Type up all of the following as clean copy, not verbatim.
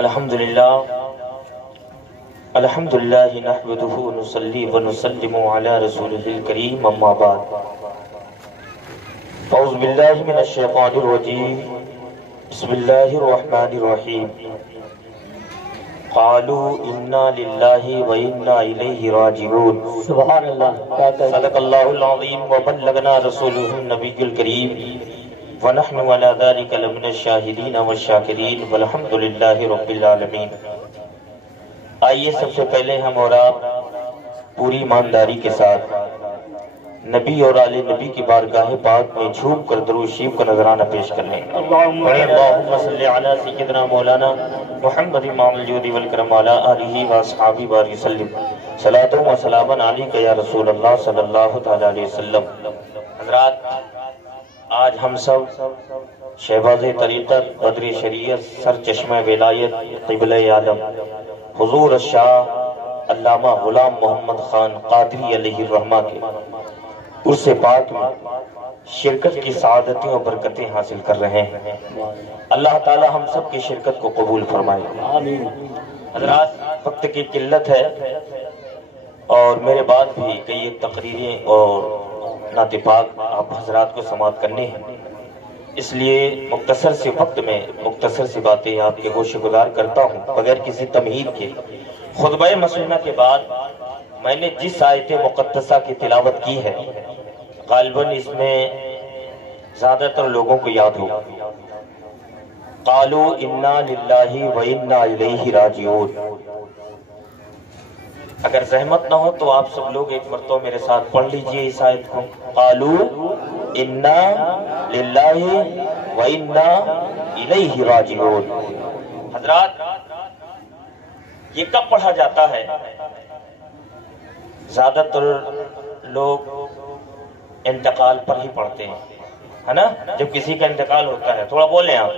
الحمدللہ نحمدہ ونصلی ونسلم علی رسولہ الکریم اما بعد اعوذ باللہ من الشیطان الرجیم بسم اللہ الرحمن الرحیم قالوا انا للہ و انا الیہ راجعون سبحان اللہ. صدق اللہ العظیم وبلغنا رسولہ النبی الکریم ونحن على ذلك لمن الشاہدین والشاکرین والحمد للہ رب العالمین. آئیے سب سے پہلے ہم اور آپ پوری ایمانداری کے ساتھ نبی اور آل نبی کی بارگاہ پاک میں جھوم کر درود شریف کا نذرانہ پیش کر لیں. اللہم صلی علی سیدنا مولانا محمد امام الجود والکرم علی آلہ واصحابہ بارک وسلم صلاۃ و سلاما علیک یا رسول اللہ صلی اللہ تعالی علیہ وسلم. حضرات، آج ہم سب شہباز طریقت، بدر شریعت، سر چشمہ ولایت، قبلہ عالم حضور الشاہ علامہ غلام محمد خان قادری علیہ الرحمہ کے عرس پاک میں شرکت کی سعادتیں اور برکتیں حاصل کر رہے ہیں. اللہ تعالی ہم سب کی شرکت کو قبول فرمائے. آمین. حضرات، وقت کی قلت ہے اور میرے بعد بھی کئی تقریریں اور نعت پاک آپ حضرات کو سماعت کرنے ہیں، اس لیے مختصر سے وقت میں مختصر سی باتیں آپ کے گوش گزار کرتا ہوں بغیر کسی تمہید کے. خطبہ مسنونہ کے بعد میں نے جس آیت مقدسہ کی تلاوت کی ہے غالباً اس میں زیادہ تر لوگوں کو یاد ہو. قالوا انا للہ و انا الیہ راجعون. اگر زحمت نہ ہو تو آپ سب لوگ ایک مرتبہ میرے ساتھ پڑھ لیجئے اس آیت کو. قالوا انا للہ و انا الیہ راجعون. حضرات، یہ کب پڑھا جاتا ہے؟ زیادہ تر لوگ انتقال پر ہی پڑھتے ہیں، ہے نا؟ جب کسی کا انتقال ہوتا ہے، تھوڑا بولیں آپ،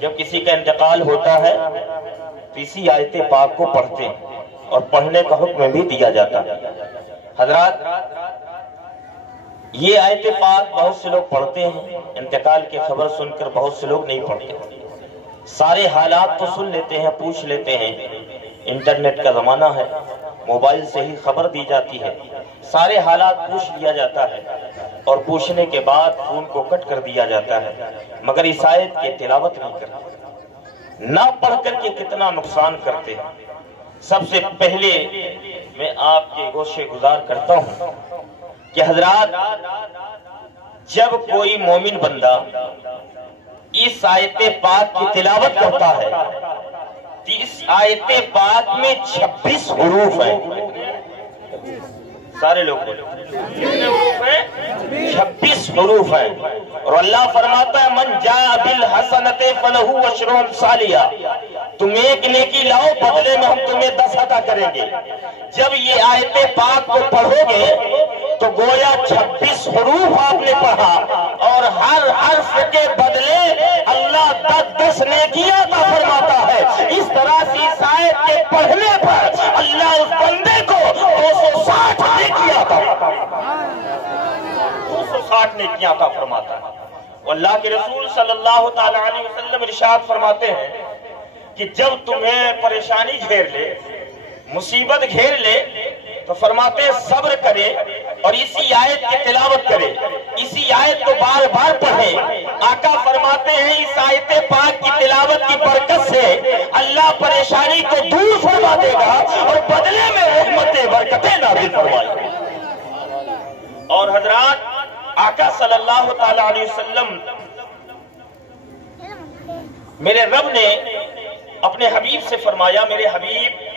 جب کسی کا انتقال ہوتا ہے تو اسی آیت پاک کو پڑھتے ہیں اور پڑھنے کا حکم بھی دیا جاتا ہے. حضرات، یہ آیت پاک بہت سے لوگ پڑھتے ہیں، انتقال کی خبر سن کر بہت سے لوگ نہیں پڑھتے. سارے حالات تو سن لیتے ہیں، پوچھ لیتے ہیں. انٹرنیٹ کا زمانہ ہے، موبائل سے ہی خبر دی جاتی ہے، سارے حالات پوچھ لیا جاتا ہے اور پوچھنے کے بعد فون کو کٹ کر دیا جاتا ہے، مگر اس آیت کی تلاوت نہیں کرتے. نہ پڑھ کر کے کتنا نقصان کرتے ہیں. سب سے پہلے میں آپ کے گوشے گزار کرتا ہوں کہ حضرات، جب کوئی مومن بندہ اس آیت پاک کی تلاوت کرتا ہے، اس آیت پاک میں 26 حروف ہیں. سارے لوگ کتنے حروف ہیں؟ 26 حروف ہیں. اور اللہ فرماتا ہے من جاء بالحسنۃ فلہ عشر امثالھا. تم ایک نیکی لاؤ، بدلے میں ہم تمہیں 10 عطا کریں گے. جب یہ آیت پاک کو پڑھو گے تو گویا 26 حروف آپ نے پڑھا اور ہر حرف کے بدلے اللہ 10 نیکیاں عطا فرماتا ہے. اس طرح سے اس آیت کے پڑھنے پر اللہ اس بندے کو 260 نیکیاں عطا فرماتا ہے. 260 نیکیاں عطا فرماتا ہے. اللہ کے رسول صلی اللہ تعالی علیہ وسلم ارشاد فرماتے ہیں کہ جب تمہیں پریشانی گھیر لے، مصیبت گھیر لے تو فرماتے ہیں صبر کرے اور اسی آیت کی تلاوت کرے، اسی آیت کو بار بار پڑھیں. آقا فرماتے ہیں اس آیت پاک کی تلاوت کی برکت سے اللہ پریشانی کو دور فرما دے گا اور بدلے میں رحمتیں برکتیں نازل فرمائے گا. اور حضرات، آقا صلی اللہ تعالی علیہ وسلم، میرے رب نے اپنے حبیب سے فرمایا، میرے حبیب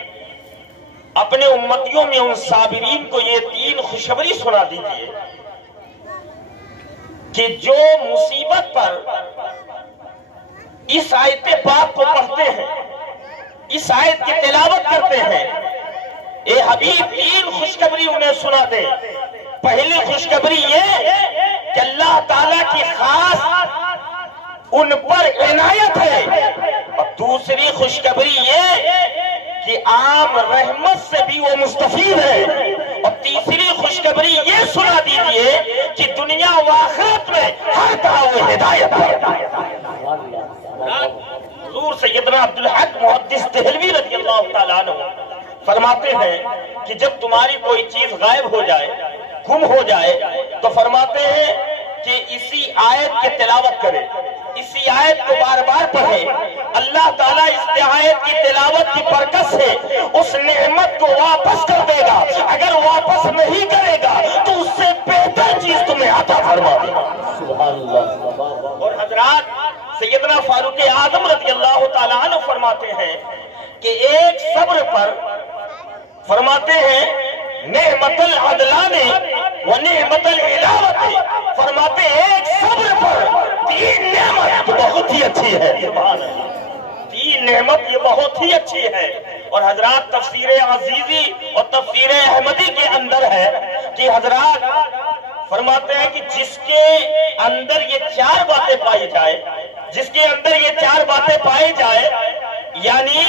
اپنے امتیوں میں ان صابرین کو یہ 3 خوشخبری سنا دیجئے کہ جو مصیبت پر اس آیت پاک کو پڑھتے ہیں، اس آیت کی تلاوت کرتے ہیں، اے حبیب 3 خوشخبری انہیں سنا دے. پہلی خوشخبری یہ کہ اللہ تعالیٰ کی خاص ان پر عنایت ہے، اور دوسری خوشخبری یہ کہ عام رحمت سے بھی وہ مستفید ہے، اور تیسری خوشخبری یہ سنا دیجئے کہ دنیا و آخرت میں ہر طرح وہ ہدایت ہے. حضور سیدنا عبدالحق محدث دہلوی رضی اللہ تعالیٰ عنہ فرماتے ہیں کہ جب تمہاری کوئی چیز غائب ہو جائے، گم ہو جائے، تو فرماتے ہیں کہ اسی آیت کی تلاوت کرے، اسی آیت کو بار بار پڑھے، اللہ تعالیٰ اس آیت کی تلاوت کی برکت سے اس نعمت کو واپس کر دے گا، اگر واپس نہیں کرے گا تو اس سے بہتر چیز تمہیں عطا فرما دے گا۔ سبحان اللہ۔ اور حضرات سیدنا فاروق اعظم رضی اللہ تعالیٰ عنہ فرماتے ہیں کہ ایک صبر پر فرماتے ہیں نعمت العدلان و نعمت العلاوت، فرماتے ہیں ایک صبر پر تین نعمت بہت ہی اچھی ہے، تین نعمت یہ بہت ہی اچھی ہے۔ اور حضرات تفسیر عزیزی اور تفسیر احمدی کے اندر ہے کہ حضرات فرماتے ہیں کہ جس کے اندر یہ چار باتیں پائی جائے، جس کے اندر یہ چار باتیں پائی جائے، یعنی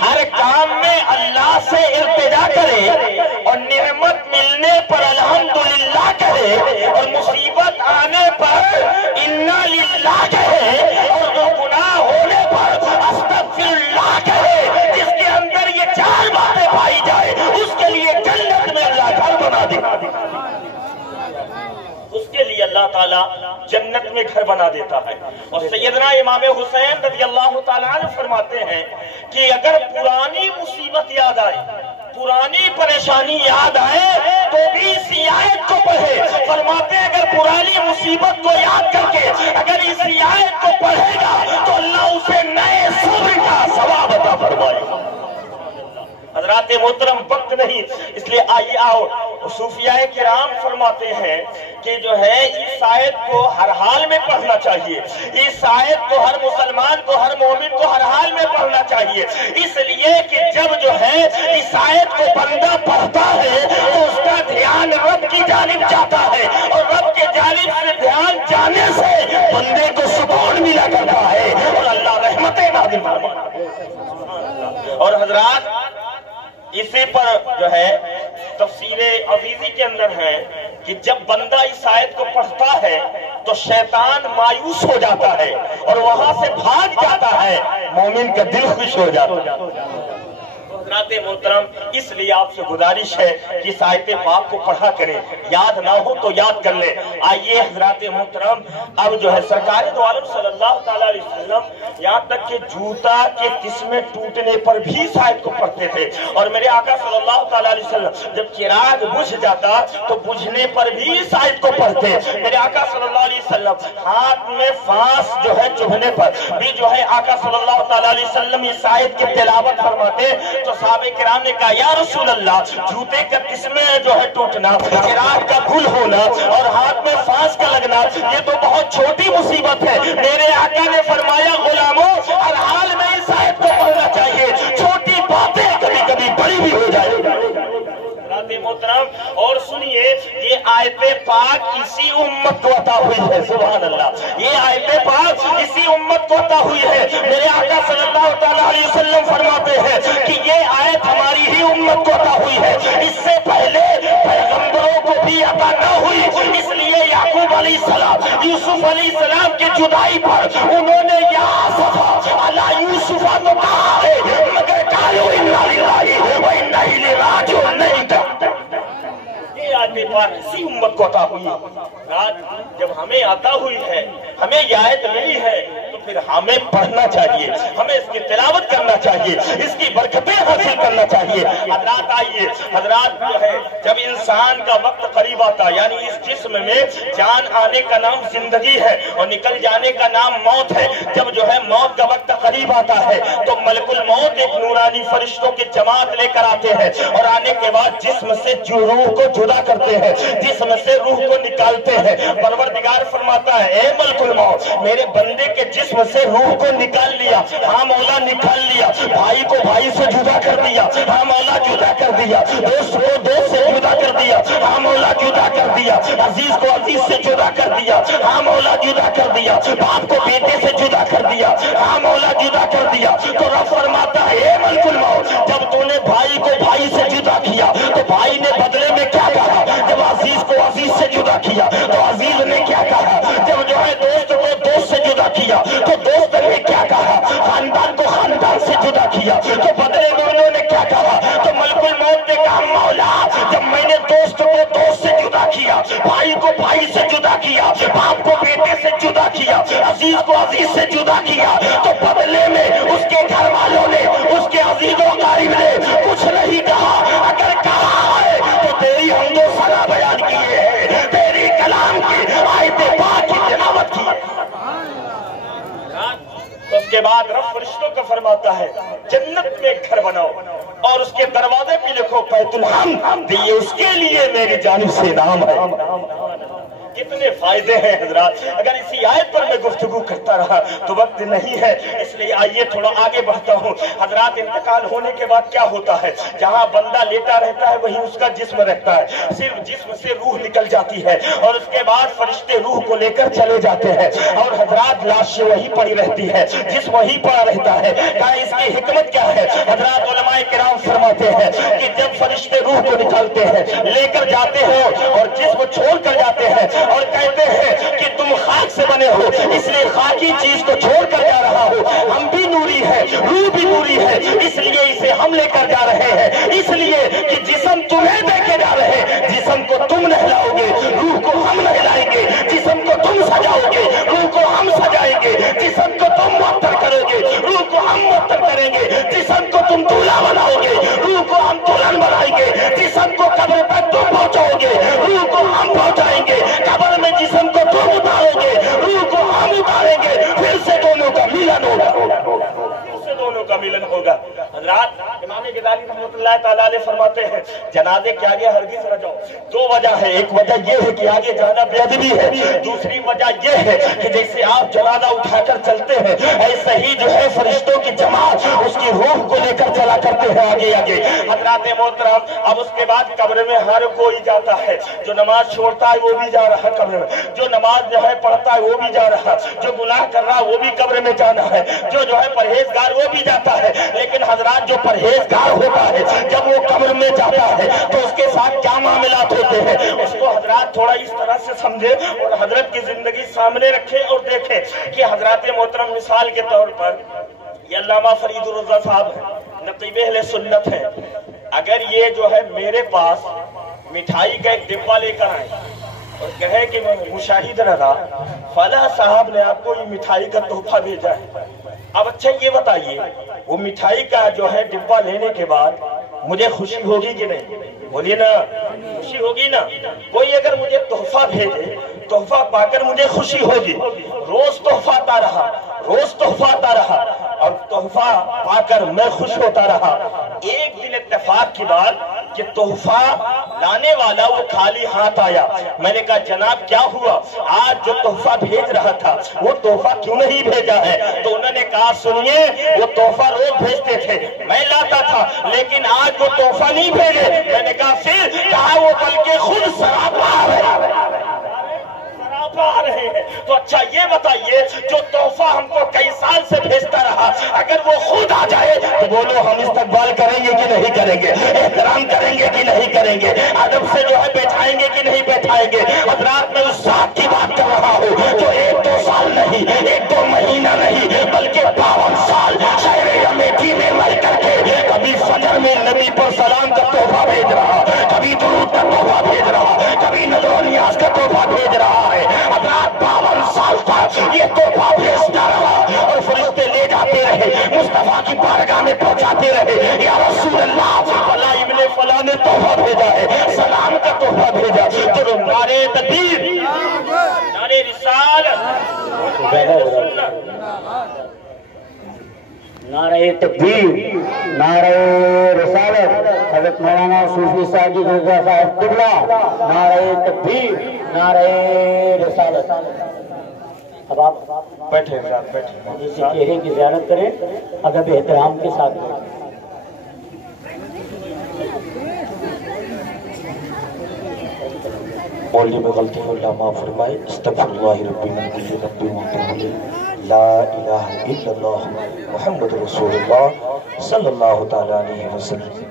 ہر کام میں اللہ سے التجا کرے اور نعمت ملنے پر الحمدللہ کہے اور مصیبت آنے پر انا للہ کہے اور گناہ ہونے پر استغفر اللہ کہے، جس کے اندر یہ چار باتیں پائی جائے اس کے لیے جنت میں اللہ گھر بنا دے، اس کے لیے اللہ تعالیٰ جنت میں گھر بنا دیتا ہے۔ اور سیدنا امام حسین رضی اللہ تعالیٰ عنہ فرماتے ہیں کہ اگر پرانی مصیبت یاد آئے، پرانی پریشانی یاد آئے تو بھی اس آیت کو پڑھے، فرماتے ہیں اگر پرانی مصیبت کو یاد کر کے اگر اس آیت کو پڑھے گا تو اللہ اسے نئے صبر کا ثواب عطا فرمائے گا۔ حضرات محترم وقت نہیں، اس لیے آئیے آؤ، صوفیاء کرام فرماتے ہیں کہ جو ہے اس آیت کو ہر حال میں پڑھنا چاہیے، اس آیت کو ہر مسلمان کو، ہر مومن کو ہر حال میں پڑھنا چاہیے، اس لیے کہ جب جو ہے اس آیت کو بندہ پڑھتا ہے تو اس کا دھیان رب کی جانب جاتا ہے اور رب کی جانب سے دھیان جانے سے بندے کو سکون ملا کرتا ہے اور اللہ رحمتیں نازل فرماتا ہے۔ اور حضرات اسی پر جو ہے تفسیر عزیزی کے اندر ہے کہ جب بندہ اس آیت کو پڑھتا ہے تو شیطان مایوس ہو جاتا ہے اور وہاں سے بھاگ جاتا ہے، مومن کا دل خوش ہو جاتا ہے۔ حضرات محترم اس لیے آپ سے گزارش ہے کہ اس آیت پاک کو پڑھا کریں، یاد نہ ہو تو یاد کر لیں۔ آئیے حضرات محترم اب جو ہے سرکار دو عالم صلی اللہ تعالیٰ علیہ وسلم یہاں تک کہ جوتا کے قسمیں ٹوٹنے پر بھی اس آیت کو پڑھتے تھے، اور میرے آقا صلی اللہ تعالیٰ علیہ وسلم جب چراغ بجھ جاتا تو بجھنے پر بھی اس آیت کو پڑھتے۔ میرے آقا صلی اللہ علیہ وسلم ہاتھ میں فانس جو ہے چبھنے پر بھی جو ہے آقا صلی اللہ تعالیٰ علیہ وسلم اس آیت کی تلاوت فرماتے تو صحابہ کرام نے کہا یا رسول اللہ، جوتے کا قسمیں جو ہے ٹوٹنا، چراغ کا گل ہونا اور ہاتھ میں فانس کا لگنا یہ تو بہت چھوٹی مصیبت ہے۔ میرے آقا نے فرمایا غلاموں ہر حال میں اس آیت کو پڑھنا چاہیے، چھوٹی باتیں کبھی کبھی بڑی بھی ہو جائے۔ محترم اور سنیے یہ آیت پاک اسی امت کو عطا ہوئی ہے، سبحان اللہ، یہ آیت پاک اسی امت کو عطا ہوئی ہے۔ میرے آقا صلی اللہ تعالیٰ علیہ وسلم فرماتے ہیں کہ یہ آیت ہماری ہی امت کو عطا ہوئی ہے، اس سے پہلے پیغمبروں کو بھی عطا نہ ہوئی، اس لیے یعقوب علیہ السلام یوسف علیہ السلام کی جدائی پر انہوں نے یا اسفا علی یوسف تو کہا ہے، مگر قالوا انا للہ و انا الیہ راجعون نہیں کہا۔ یہ آیت پاک اسی امت کو عطا ہوئی، جب ہمیں عطا ہوئی ہے، ہمیں یہ آیت ملی ہے تو پھر ہمیں پڑھنا چاہیے، ہمیں اس کی تلاوت کرنا چاہیے، اس کی برکتیں حاصل کرنا چاہیے۔ حضرات آئیے، حضرات جو ہے جب انسان کا وقت قریب آتا یعنی اس جسم میں جان آنے کا نام زندگی ہے اور نکل جانے کا نام موت ہے، جب جو ہے موت کا وقت قریب آتا ہے تو ملک الموت ایک نورانی فرشتوں کی جماعت لے کر آتے ہیں اور آنے کے بعد جسم سے روح کو جدا کرتے ہیں، جسم سے روح کو نکالتے ہیں۔ پروردگار فرماتا ہے اے ملک الموت، میرے بندے کے جسم سے روح کو نکال لیا، ہاں مولا نکال لیا، بھائی کو بھائی سے جدا کر دیا، ہاں مولا جدا کر دیا، دوست کو دوست سے جدا کر دیا، ہاں مولا جدا کر دیا، عزیز کو عزیز سے جدا کر دیا، ہاں مولا جدا کر دیا، باپ کو بیٹے سے جدا کر دیا، ہاں مولا جدا کر دیا۔ تو رب فرماتا ہے اے ملک الموت، جب تو نے بھائی کو بھائی سے جدا کیا تو بھائی نے بدلے میں کیا کہا؟ جب عزیز کو عزیز سے جدا کیا تو عزیز نے کیا کہا؟ جب جو ہے دوست کو دوست سے جدا کیا تو دوست نے کیا کہا؟ خاندان کو خاندان سے جدا کیا، تو بدلے میں انہوں نے کیا کہا؟ تو ملک الموت نے کہا مولا جب میں نے دوست کو دوست سے جدا کیا، بھائی کو بھائی سے جدا کیا، باپ کو بیٹے سے جدا کیا، عزیز کو عزیز سے جدا کیا، تو بدلے میں اس کے گھر والوں نے، اس کے عزیز و قریب نے کچھ نہیں کہا۔ اگر کہا ہے تو تیری حمد و ثنا بیان کیے ہیں، تیری کلام کی آیت پاک کی تلاوت کی۔ تو اس کے بعد رب فرشتوں کو فرماتا ہے جنت میں ایک گھر بناؤ اور اس کے دروازے پہ لکھو بیت الحمد، یہ اس کے لیے میری جانب سے انعام ہے۔ کتنے فائدے ہیں حضرات، اگر اسی آیت پر میں گفتگو کرتا رہا تو وقت نہیں ہے، اس لیے آئیے تھوڑا آگے بڑھتا ہوں۔ حضرات انتقال ہونے کے بعد کیا ہوتا ہے؟ جہاں بندہ لیٹا رہتا ہے وہیں اس کا جسم رہتا ہے، صرف جسم سے روح نکل جاتی ہے اور اس کے بعد فرشتے روح کو لے کر چلے جاتے ہیں اور حضرات لاش وہی پڑی رہتی ہے، جسم وہی پڑا رہتا ہے۔ کہا اس کی حکمت کیا ہے؟ حضرات علماء کرام فرماتے ہیں کہ جب فرشتے روح کو نکالتے ہیں، لے کر جاتے ہیں اور جسم چھوڑ کر جاتے ہیں اور کہتے ہیں کہ تم خاک سے بنے ہو، اس لیے خاکی چیز کو چھوڑ کر جا رہا ہو، ہم بھی نوری ہے، روح بھی نوری ہے، اس لیے اسے ہم لے کر جا رہے ہیں، اس لیے کہ جسم تمہیں دے کے جا رہے ہیں، جسم کو تم نہلاؤ گے، روح کو ہم نہلائیں گے، جسم کو تم سجاؤ گے، روح کو ہم سجائیں گے، جسم کو تم معطر کرو گے، روح کو ہم معطر کریں گے، جسم کو تم دولہا بناؤ گے، روح کو ہم دلہن بنائیں گے، جسم کو قبر تک تم پہنچاؤ گے، روح کو ہم پہنچائیں گے، قبر میں جسم کو تم اتارو گے، روح کو ہم اتاریں گے، پھر سے دونوں کا ملن ہوگا، پھر سے دونوں کا ملن ہوگا۔ حضرات امام غزالی رحمۃ اللہ تعالیٰ علیہ فرماتے ہیں جنازے کے آگے ہرگز نہ جاؤ۔ دو وجہ ہے، ایک وجہ یہ ہے کہ آگے جانا بے ادبی ہے، دوسری وجہ یہ ہے کہ جیسے آپ جنازہ اٹھا کر چلتے ہیں ایسے ہی جو ہے فرشتوں کی جماعت اس کی روح کو لے کر چلا کرتے ہیں آگے آگے۔ حضرات محترم اب اس کے بعد قبر میں ہر کوئی جاتا ہے، جو نماز چھوڑتا ہے وہ بھی جا رہا ہے قبر میں، جو نماز جو ہے پڑھتا ہے وہ بھی جا رہا ہے، جو گناہ کر رہا ہے وہ بھی قبر میں جانا ہے، جو ہے پرہیزگار وہ بھی جاتا ہے۔ لیکن حضرات جو پرہیزگار ہوتا ہے جب وہ قبر میں جاتا ہے تو اس کے ساتھ کیا معاملات ہوتے ہیں اس کو حضرات تھوڑا اس طرح سے سمجھے اور حضرت کی زندگی سامنے رکھے اور دیکھیں کہ حضرات محترم مثال کے طور پر یہ علامہ فرید الرضا صاحب ہیں، نقیب اہل سنت ہے، اگر یہ جو ہے میرے پاس مٹھائی کا ایک ڈبہ لے کر آئے اور کہے کہ مشاہد رضا فلاں صاحب نے آپ کو یہ مٹھائی کا تحفہ بھیجا ہے، اب اچھا یہ بتائیے وہ مٹھائی کا جو ہے ڈبہ لینے کے بعد مجھے خوشی ہوگی کہ نہیں؟ بولیے نا، خوشی ہوگی نا۔ کوئی اگر مجھے تحفہ بھیجے، تحفہ پا کر مجھے خوشی ہوگی، روز تحفہ آتا رہا، روز تحفہ آتا رہا اور تحفہ پا کر میں خوش ہوتا رہا۔ ایک دن اتفاق کی بات کہ تحفہ لانے والا وہ خالی ہاتھ آیا، میں نے کہا جناب کیا ہوا؟ آج جو تحفہ بھیج رہا تھا وہ تحفہ کیوں نہیں بھیجا ہے؟ تو انہوں نے کہا سنیے وہ تحفہ روز بھیجتے تھے، میں لاتا تھا، لیکن آج وہ تحفہ نہیں بھیجے۔ میں نے کہا پھر؟ کہا وہ بلکہ خود سراپا آ رہے ہیں۔ تو اچھا یہ بتائیے جو تحفہ ہم کو کئی سال سے بھیجتا رہا اگر وہ خود آ جائے تو بولو ہم استقبال کریں گے کہ نہیں کریں گے؟ احترام کریں گے کہ نہیں کریں گے؟ ادب سے جو ہے بیٹھائیں گے کہ نہیں بیٹھائیں گے؟ حضرات میں اس ذات کی بات کر رہا ہوں جو 1-2 سال نہیں، 1-2 مہینہ نہیں، بلکہ 52 سال شہر امیٹھی میں مر کر کے کبھی فجر میں نبی پر سلام کا تحفہ بھیج رہا، کبھی درود کا تحفہ بھیج رہا، کبھی نذر و نیاز کا تحفہ بھیج رہا ہے۔ حضرات 52 سال تک یہ تحفہ بھیجتا رہا اور فرشتے لے جاتے رہے، مصطفیٰ کی بارگاہ میں پہنچاتے رہے، یا رسول اللہ فلاں ابن فلاں نے تحفہ بھیجا ہے، سلام کا تحفہ بھیجا۔ تو نعرے تکبیر، نعرے رسالت، نعرہ تکبیر، نعرہ رسالت، حضرت مولانا صوفی صاحب رضا صاحب قبلہ، نعرہ تکبیر، نعرہ رسالت۔ اب آپ بیٹھے بیٹھے جیسے چہرے کی زیارت کریں، ادب احترام کے ساتھ بولنے میں غلطی ہو اللہ معاف فرمائے۔ استغفر اللہ ربی من کل ذنب واتوب الیہ، لا الہ الا اللہ محمد رسول اللہ صلی اللہ تعالی علیہ وسلم۔